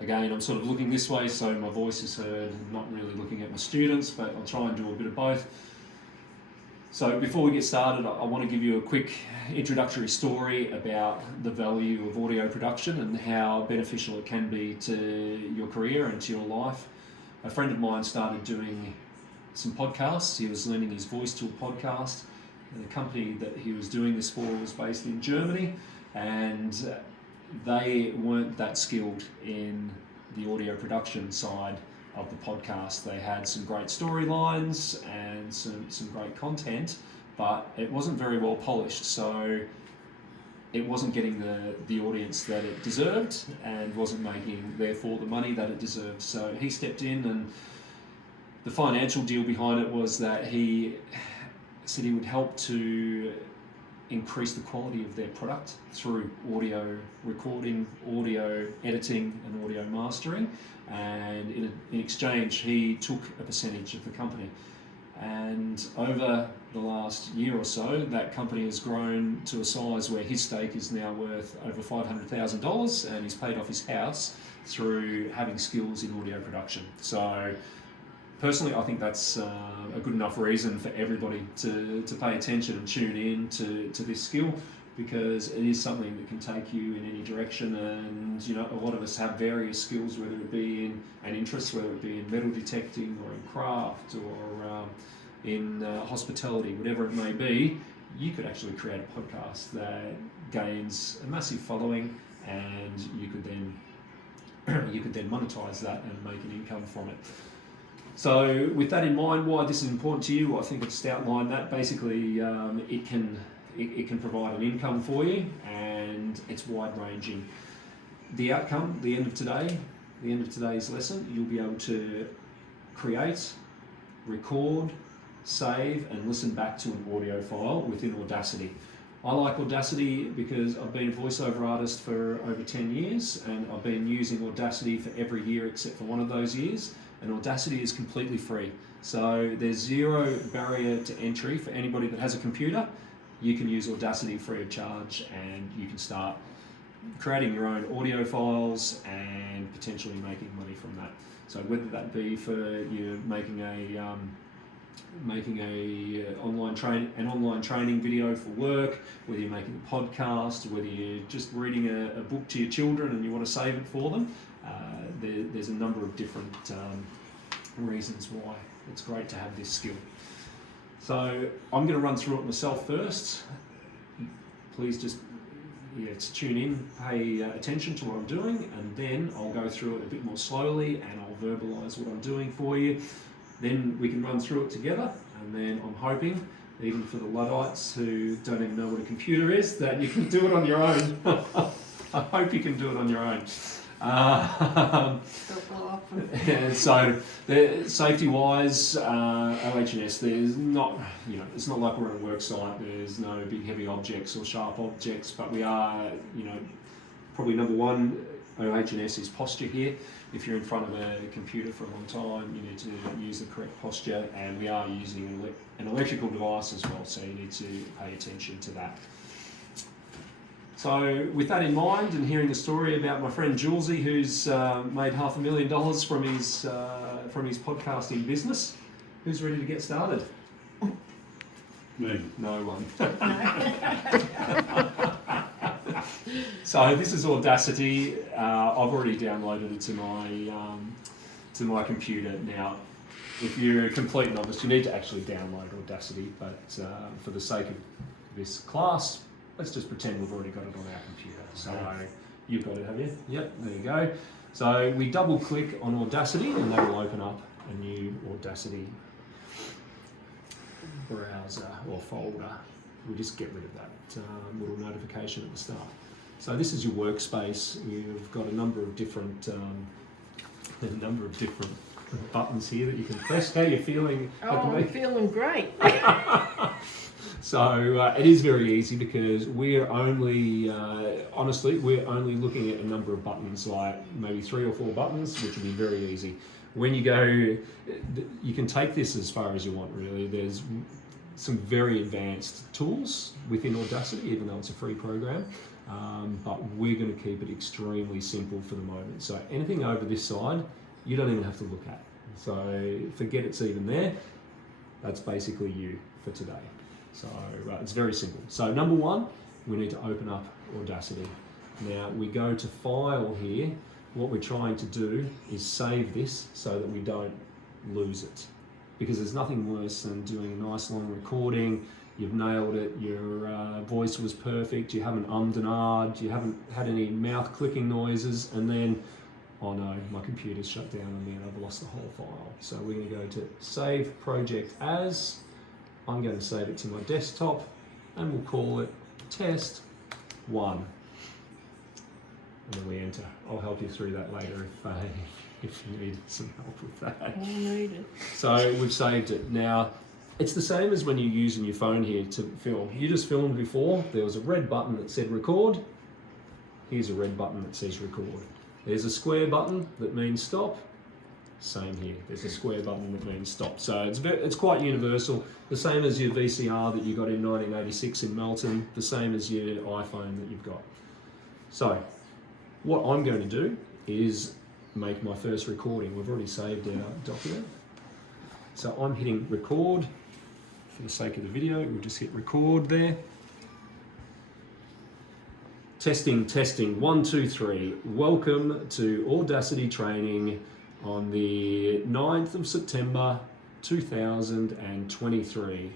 Again, I'm sort of looking this way so my voice is heard, not really looking at my students, but I'll try and do a bit of both. So before we get started, I want to give you a quick introductory story about the value of audio production and how beneficial it can be to your career and to your life. A friend of mine started doing some podcasts. He was lending his voice to a podcast. And the company that he was doing this for was based in Germany, and they weren't that skilled in the audio production side of the podcast. They had some great storylines and some great content, but it wasn't very well polished, so it wasn't getting the audience that it deserved and wasn't making, therefore, the money that it deserved. So he stepped in, and the financial deal behind it was that he said he would help to increase the quality of their product through audio recording, audio editing and audio mastering, and in exchange he took a percentage of the company. And over the last year or so, that company has grown to a size where his stake is now worth over $500,000, and he's paid off his house through having skills in audio production. So personally, I think that's a good enough reason for everybody to pay attention and tune in to this skill, because it is something that can take you in any direction. And you know, a lot of us have various skills, whether it be in an interest, whether it be in metal detecting or in craft or in hospitality, whatever it may be. You could actually create a podcast that gains a massive following, and you could then monetize that and make an income from it. So with that in mind, why this is important to you, I think it's outlined that basically it can provide an income for you, and it's wide ranging. The outcome, the end of today's lesson, you'll be able to create, record, save and listen back to an audio file within Audacity. I like Audacity because I've been a voiceover artist for over 10 years, and I've been using Audacity for every year except for one of those years. And Audacity is completely free. So there's zero barrier to entry for anybody that has a computer. You can use Audacity free of charge, and you can start creating your own audio files and potentially making money from that. So whether that be for you making an online training video for work, whether you're making a podcast, whether you're just reading a book to your children and you want to save it for them, there's a number of different reasons why it's great to have this skill. So I'm going to run through it myself first. Please just tune in, pay attention to what I'm doing, and then I'll go through it a bit more slowly and I'll verbalise what I'm doing for you. Then we can run through it together, and then I'm hoping, even for the Luddites who don't even know what a computer is, that you can do it on your own. I hope you can do it on your own. So, safety-wise, OH&S, there's not, it's not like we're on a work site. There's no big heavy objects or sharp objects, but we are, probably number one, OH&S is posture here. If you're in front of a computer for a long time, you need to use the correct posture, and we are using an electrical device as well, so you need to pay attention to that. So with that in mind, and hearing the story about my friend Julesy, who's made $500,000 from his podcasting business, who's ready to get started? Me. No one. So this is Audacity. I've already downloaded it to my computer. Now, if you're a complete novice, you need to actually download Audacity, but for the sake of this class, let's just pretend we've already got it on our computer. So you've got it, have you? Yep, there you go. So we double click on Audacity and that will open up a new Audacity browser or folder. We'll just get rid of that little notification at the start. So this is your workspace. You've got a number of different buttons here that you can press. How are you feeling? Oh, I'm feeling great. So it is very easy, because we're only, honestly, we're only looking at a number of buttons, like maybe 3 or 4 buttons, which will be very easy. When you go, you can take this as far as you want, really. There's some very advanced tools within Audacity, even though it's a free program. but we're going to keep it extremely simple for the moment. So anything over this side, you don't even have to look at. So forget it's even there. That's basically you for today. So it's very simple. So number one, we need to open up Audacity. Now we go to File here. What we're trying to do is save this so that we don't lose it. Because there's nothing worse than doing a nice long recording, you've nailed it, your voice was perfect, you haven't ummed and ahed, you haven't had any mouth clicking noises, and then, oh no, my computer's shut down on me and I've lost the whole file. So we're going to go to Save Project As. I'm going to save it to my desktop and we'll call it Test 1. And then we enter. I'll help you through that later if you need some help with that. I need it. So we've saved it. Now, it's the same as when you're using your phone here to film. You just filmed before, there was a red button that said record. Here's a red button that says record. There's a square button that means stop. Same here, there's a square button that means stop. So it's quite universal. The same as your VCR that you got in 1986 in Melton, the same as your iPhone that you've got. So, what I'm going to do is make my first recording. We've already saved our document. So I'm hitting record. For the sake of the video, we'll just hit record there. Testing, testing, 1, 2, 3. Welcome to Audacity training on the 9th of September 2023.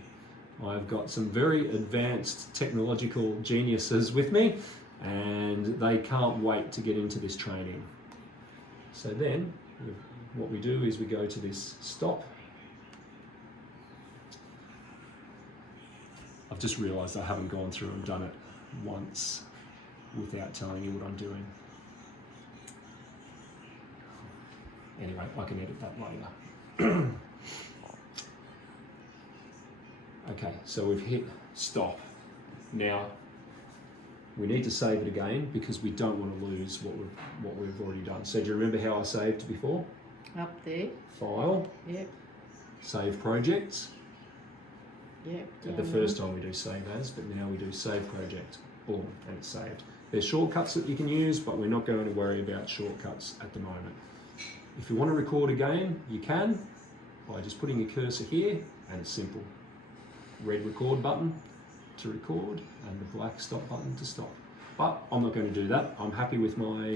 I've got some very advanced technological geniuses with me and they can't wait to get into this training. So then what we do is we go to this stop. I've just realised I haven't gone through and done it once without telling you what I'm doing. Anyway, I can edit that later. Okay, so we've hit stop. Now, we need to save it again because we don't want to lose what we've already done. So do you remember how I saved before? Up there. File. Yep. Save projects. Yep. The first time we do save as, but now we do save project. Boom, and it's saved. There's shortcuts that you can use, but we're not going to worry about shortcuts at the moment. If you want to record again, you can by just putting your cursor here, and it's simple. Red record button to record and the black stop button to stop. But I'm not going to do that. I'm happy with my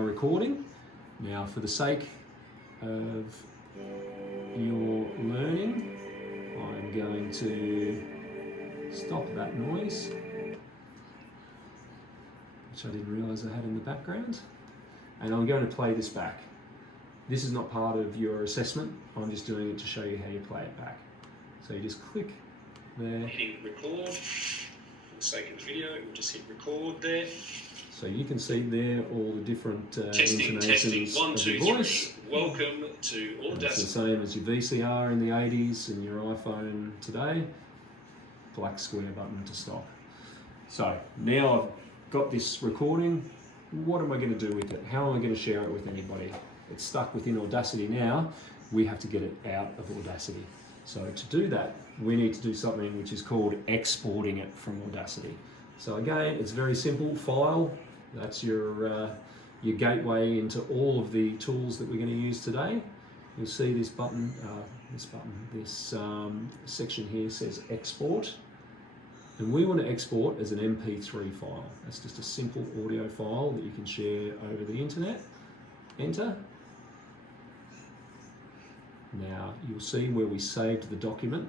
recording. Now, for the sake of your learning, I'm going to stop that noise, which I didn't realise I had in the background, and I'm going to play this back. This is not part of your assessment. I'm just doing it to show you how you play it back. So you just click there. Hitting record. For the sake of the video, we'll just hit record there. So you can see there all the different intonations of the voice. Welcome to Audacity. It's the same as your VCR in the 80s and your iPhone today. Black square button to stop. So now I've got this recording. What am I going to do with it? How am I going to share it with anybody? It's stuck within Audacity now. We have to get it out of Audacity. So to do that, we need to do something which is called exporting it from Audacity. So again, it's very simple. File, that's your gateway into all of the tools that we're going to use today. You'll see this button, this section here says export. And we want to export as an MP3 file. That's just a simple audio file that you can share over the internet. Enter. Now you'll see where we saved the document.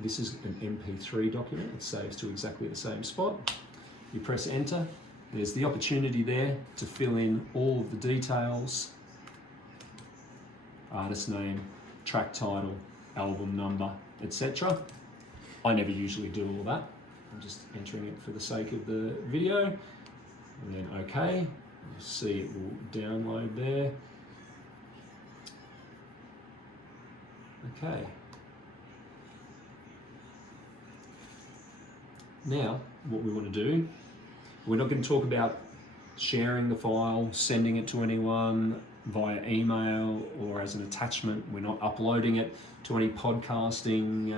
This is an MP3 document. It saves to exactly the same spot. You press enter. There's the opportunity there to fill in all of the details. Artist name, track title, album number, etc. I never usually do all that. I'm just entering it for the sake of the video. And then OK. You'll see it will download there. Okay. Now, what we want to do, we're not going to talk about sharing the file, sending it to anyone via email or as an attachment. We're not uploading it to any podcasting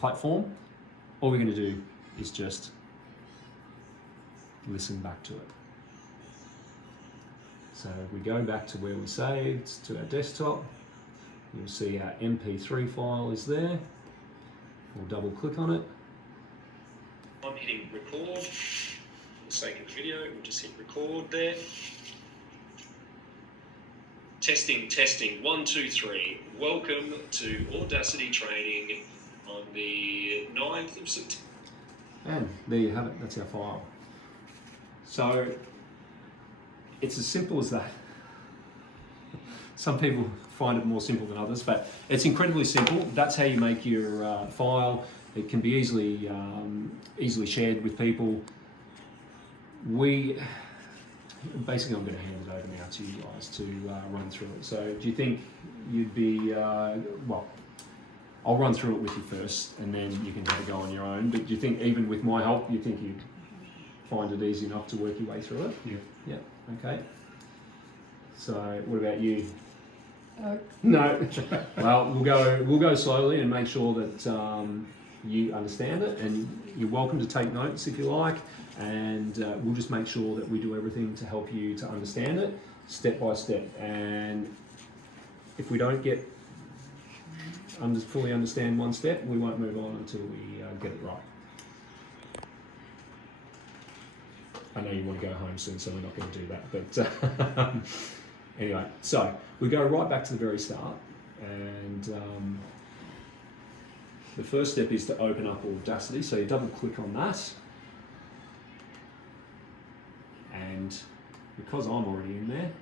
platform. All we're going to do is just listen back to it. So we go back to where we saved, to our desktop. You'll see our MP3 file is there. We'll double click on it. I'm hitting record. For the sake of the video, we'll just hit record there. Testing, testing, 1, 2, 3. Welcome to Audacity training on the 9th of September. And there you have it, that's our file. So it's as simple as that. Some people find it more simple than others, but it's incredibly simple. That's how you make your file. It can be easily shared with people. Basically, I'm going to hand it over now to you guys to run through it. So do you think you'd be, well, I'll run through it with you first and then you can have a go on your own. But do you think even with my help, you think you'd find it easy enough to work your way through it? Yeah. Yeah, okay. So what about you? No. No. Well, we'll go slowly and make sure that you understand it, and you're welcome to take notes if you like, and we'll just make sure that we do everything to help you to understand it step by step. And if we don't fully understand one step, we won't move on until we get it right. I know you want to go home soon, so we're not going to do that, but anyway, so we go right back to the very start, and the first step is to open up Audacity. So you double click on that, and because I'm already in there,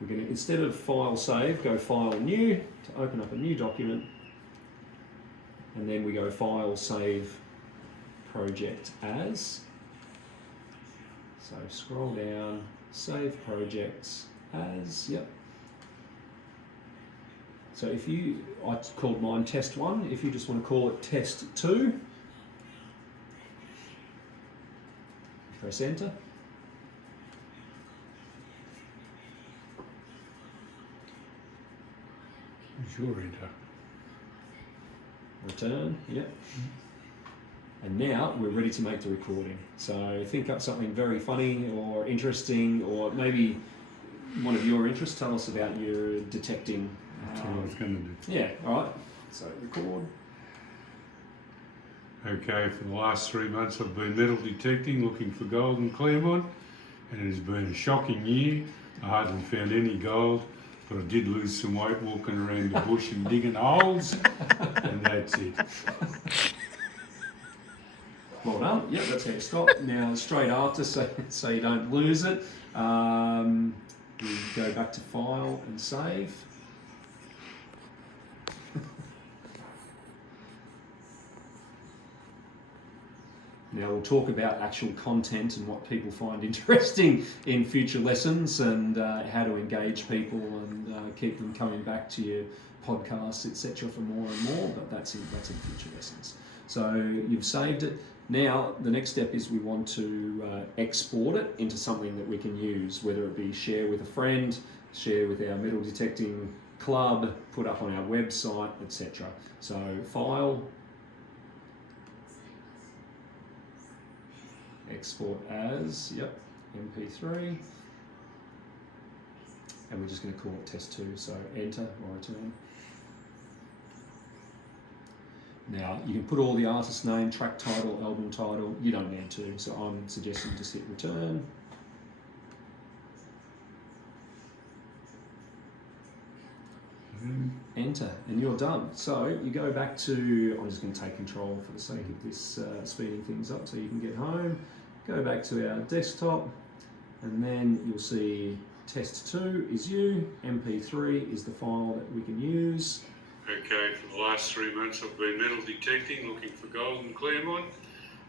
we're going to, instead of file save, go file new to open up a new document, and then we go file save project as. So scroll down, save projects as, yep. So if you, I called mine test 1, if you just want to call it test 2, press enter. Sure, enter. Return, yep. And now we're ready to make the recording. So think up something very funny or interesting, or maybe one of your interests. Tell us about your detecting. That's what I was going to do. Yeah, all right. So record. Okay, for the last 3 months I've been metal detecting, looking for gold in Claremont, and it has been a shocking year. I hardly found any gold, but I did lose some weight walking around the bush and digging holes, and that's it. Well done. Yep, that's how you stop. Now, straight after, so you don't lose it, you go back to File and Save. Now we'll talk about actual content and what people find interesting in future lessons, and how to engage people and keep them coming back to your podcasts, etc. for more and more. But that's in future lessons. So you've saved it. Now the next step is we want to export it into something that we can use, whether it be share with a friend, share with our metal detecting club, put up on our website, etc. So File, export as, yep, MP3, and we're just going to call it test 2, so enter or return. Now you can put all the artist name, track title, album title. You don't need to, so I'm suggesting just hit return. Enter, and you're done. So you go back to, I'm just going to take control for the sake of this speeding things up so you can get home. Go back to our desktop, and then you'll see test 2 is you, MP3 is the file that we can use. Okay, for the last 3 months I've been metal detecting, looking for gold in Claremont,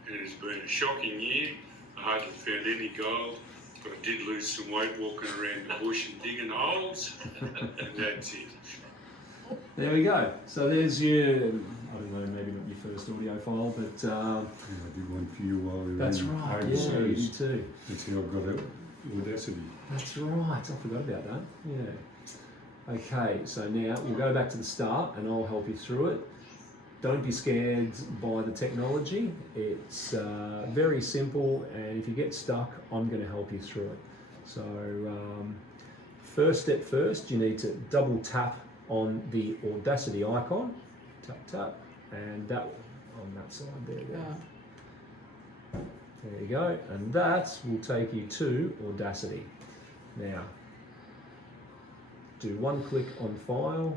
and it has been a shocking year. I hardly found any gold, but I did lose some weight walking around the bush and digging holes, and that's it. There we go. So there's your, I don't know, maybe not your first audio file, but Yeah, I did one for you while we were that's in right. Yeah, overseas. you too. That's how I got out Audacity. That's right. I forgot about that. Yeah. Okay. So now we'll go back to the start, and I'll help you through it. don't be scared by the technology. It's very simple, and if you get stuck, I'm going to help you through it. So first step first, you need to double tap on the Audacity icon. Tap, tap, and that on that side there. There you go, and that will take you to Audacity. Now, do one click on File,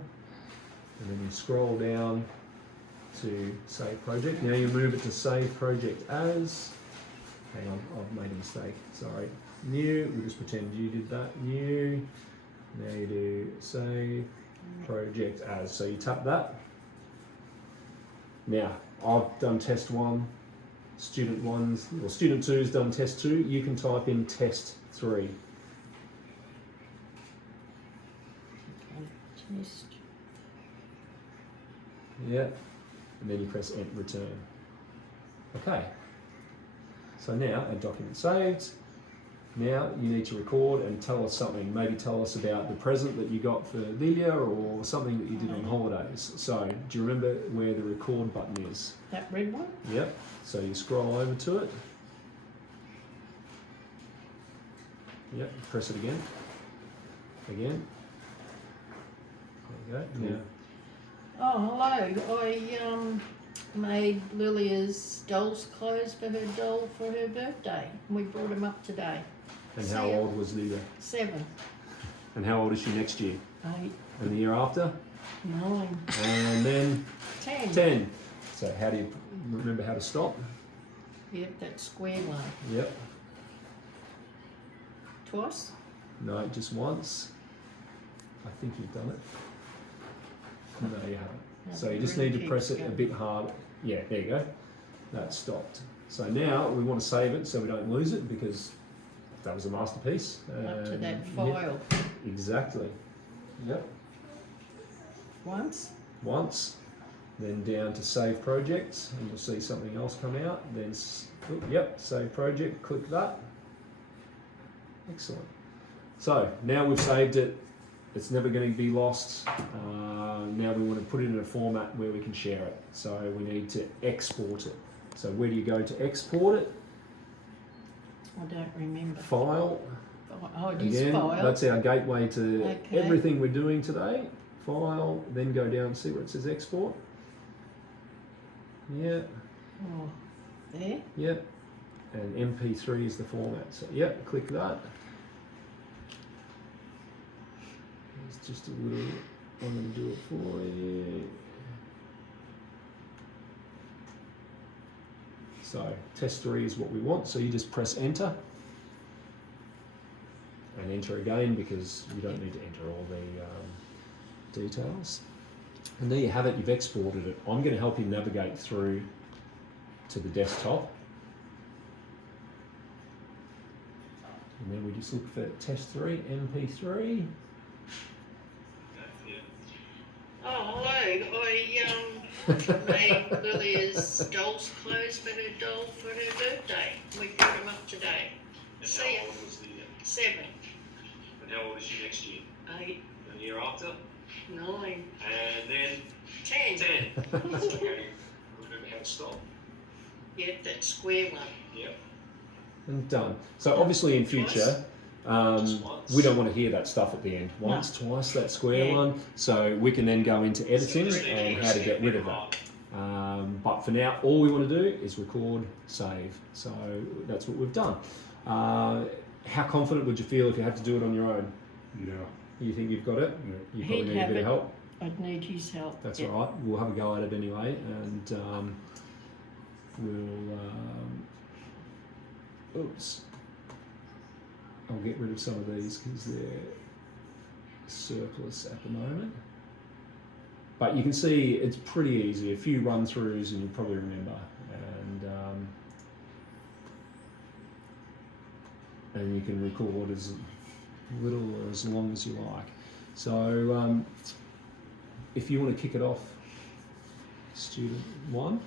and then you scroll down to Save Project. Now you move it to Save Project As. Hang on, I've made a mistake, sorry. New, we'll just pretend you did that. New, now you do Save Project As. So you tap that. Now, I've done test 1, student 1's, or student 2's done test 2. You can type in test 3. Test. Yeah, and then you press return. Okay, so now our document saved. Now you need to record and tell us something. Maybe tell us about the present that you got for Lilia or something that you did on holidays. So do you remember where the record button is? That red one? Yep, so you scroll over to it. Yep, press it again. Again. There you go. Now, Oh, hello. I made Lilia's doll's clothes for her doll for her birthday. We brought them up today. and how old was Lilia? 7. And how old is she next year? 8. And the year after? 9. And then 10. 10. So how do you remember how to stop? Yep, that square one. Yep. Twice? No, just once. I think you've done it. No, you haven't. So you just need to press it a bit harder. Yeah, there you go. That's stopped. So now we want to save it so we don't lose it because that was a masterpiece. Up to that Yep, file. exactly. Yep. Once. Once. Then down to save projects and you'll see something else come out. Then, yep, save project, click that. Excellent. So now we've saved it. It's never going to be lost. Now we want to put it in a format where we can share it. So we need to export it. So where do you go to export it? I don't remember. File. Oh, it is Again, file. that's our gateway to Okay. everything we're doing today. File, then go down and see where it says export. Yeah, Oh, there. yep. And MP3 is the format. So yep, click that. It's just a little, I'm going to do it for you. So test 3 is what we want. So you just press enter. And enter again because you don't need to enter all the details. And there you have it, you've exported it. I'm going to help you navigate through to the desktop. And then we just look for test 3, MP3. Oh, hello. I made Lilia's doll's clothes for her doll for her birthday. We brought them up today. And See ya. how old was Lilia? 7. And how old is she next year? 8. And the year after? 9. And then 10. 10. So how do you remember how to stop? Yep, that square one. Yep. And done. So obviously in future, Just once. we don't want to hear that stuff at the end. Once, twice, that square one. So we can then go into editing and how to get rid of that. But for now, all we want to do is record, save. So that's what we've done. How confident would you feel if you had to do it on your own? Yeah. You think you've got it? Yeah. You He'd probably need a have bit of it. help. I'd need his help. That's Yep. all right. We'll have a go at it anyway, and we'll. Oops. I'll get rid of some of these because they're surplus at the moment. But you can see it's pretty easy. A few run-throughs and you'll probably remember. And you can record as little or as long as you like. So if you want to kick it off, student 1.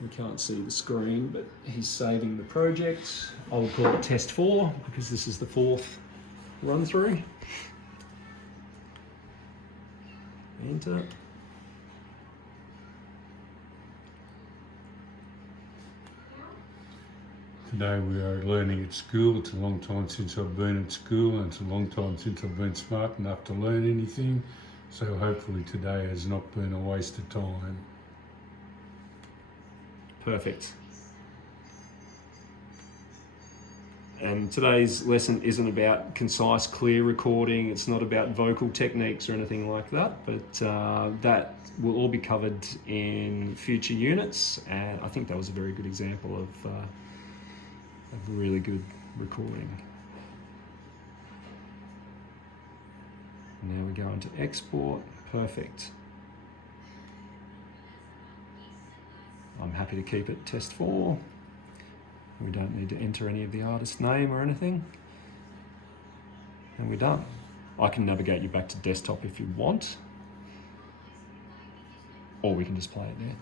We can't see the screen, but he's saving the project. I will call it test 4 because this is the 4th run through. enter. Today we are learning at school. It's a long time since I've been at school, and it's a long time since I've been smart enough to learn anything. So hopefully today has not been a waste of time. Perfect. And today's lesson isn't about concise, clear recording. It's not about vocal techniques or anything like that, but that will all be covered in future units. And I think that was a very good example of really good recording. Now we go into export. Perfect. I'm happy to keep it test 4. We don't need to enter any of the artist's name or anything. And we're done. I can navigate you back to desktop if you want. Or we can just play it there.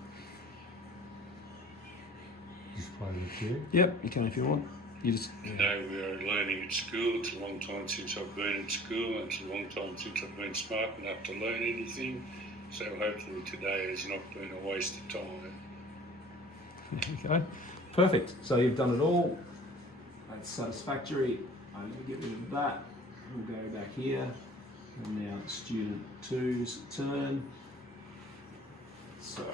Just play it there. Yep, you can if you want. You just... Today we are learning at school. It's a long time since I've been at school, and it's a long time since I've been smart enough to learn anything. So hopefully today has not been a waste of time. There you go. Perfect. So you've done it all. That's satisfactory. I'm going to get rid of that. We'll go back here. And now student 2's turn. So,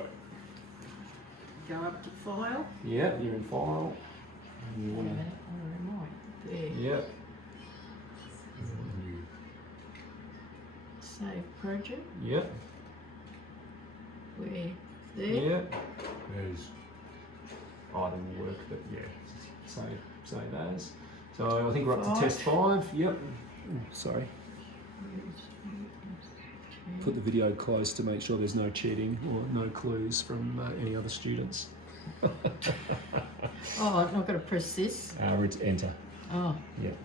Go up to file. yeah, you're in file. And you Wait a want minute, where am I? There. to, yep. Save project. Yep. Where? There. Yep. There's Item will work, but yeah, save as. So I think we're up to 5. test 5. Yep. Sorry. Put the video close to make sure there's no cheating or no clues from any other students. Oh, I'm not going to press this. It's enter. Oh. Yep.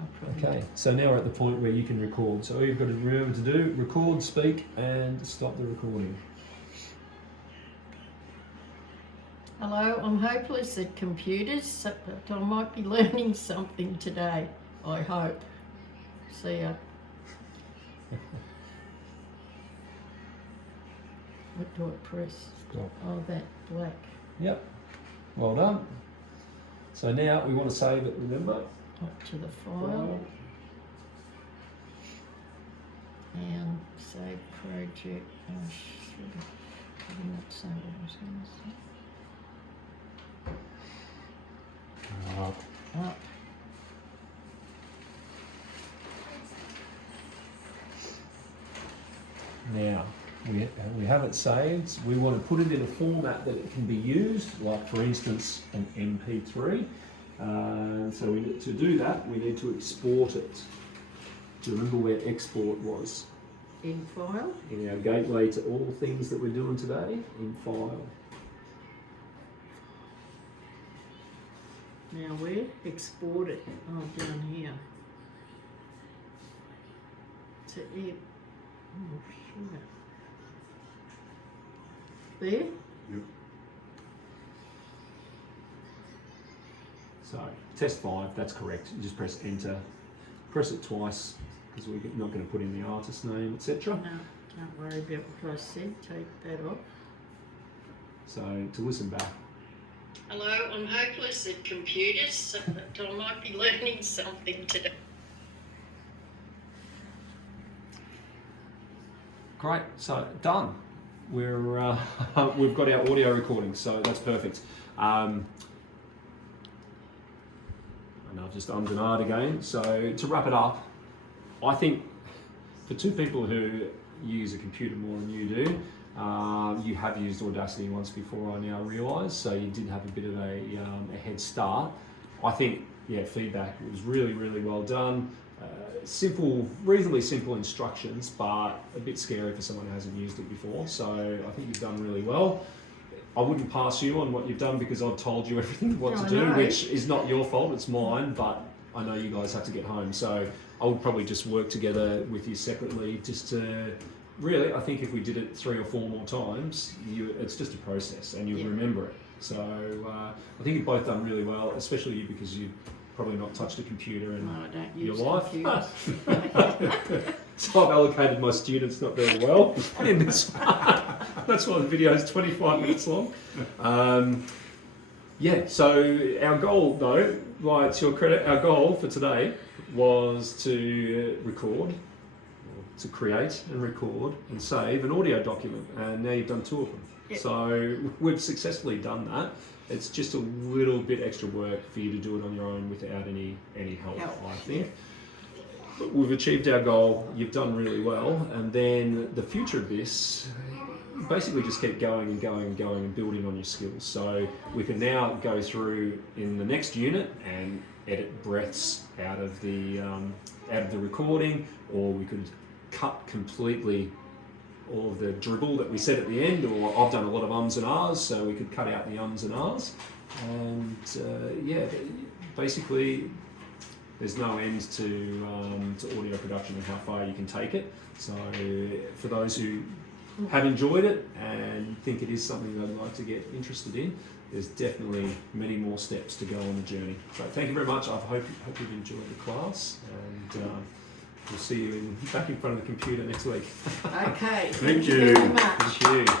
I'll probably- Okay, so now we're at the point where you can record. So all you've got to remember to do, record, speak, and stop the recording. Hello, I'm hopeless at computers, but I might be learning something today. I hope. See ya. What do I press? Stop. Oh, that black. Yep. Well done. So now we want to save it, remember? Up to the file. And save project. Oh, shit. I did not say what I was going to say. up. Up. Now, we have it saved. We want to put it in a format that it can be used, like for instance, an MP3. So to do that, we need to export it. Do you remember where export was? In file. In our gateway to all things that we're doing today, in file. Now where? Export it. Oh, down here. To it. Oh, shit. There? Yep. So, test 5, that's correct. You just press enter. Press it twice, because we're not going to put in the artist name, etc. No, don't worry about what I said. Take that off. So, to listen back. Hello, I'm hopeless at computers, but I might be learning something today. Great, so done. We've got our audio recording, so that's perfect. And I've just ummed and ahed again. So to wrap it up, I think for two people who use a computer more than you do, you have used Audacity once before, I now realise, so you did have a bit of a head start. I think, yeah, feedback was really, really well done. Simple, reasonably simple instructions, but a bit scary for someone who hasn't used it before. So I think you've done really well. I wouldn't pass you on what you've done because I've told you everything what to do, which is not your fault, it's mine, but I know you guys have to get home. So I would probably just work together with you separately just to, really, I think if we did it 3 or 4 more times, it's just a process and you'll remember it. So I think you've both done really well, especially you because you've probably not touched a computer in your life. So I've allocated my students not very well in this one. That's why the video is 25 minutes long. Yeah, so our goal though, why it's your credit, our goal for today was to record, to create and record and save an audio document, and now you've done 2 of them. Yep. So we've successfully done that. It's just a little bit extra work for you to do it on your own without any help, I think. But we've achieved our goal, you've done really well, and then the future of this, basically just keep going and going and going and building on your skills. So we can now go through in the next unit and edit breaths out of the recording, or we could cut completely all of the dribble that we said at the end, or I've done a lot of ums and ahs, so we could cut out the ums and ahs. And yeah, basically there's no end to audio production and how far you can take it. So for those who have enjoyed it and think it is something they'd like to get interested in, there's definitely many more steps to go on the journey. So thank you very much. I hope you've enjoyed the class, and we'll see you back in front of the computer next week. Okay. Thank you. Very much. Thank you.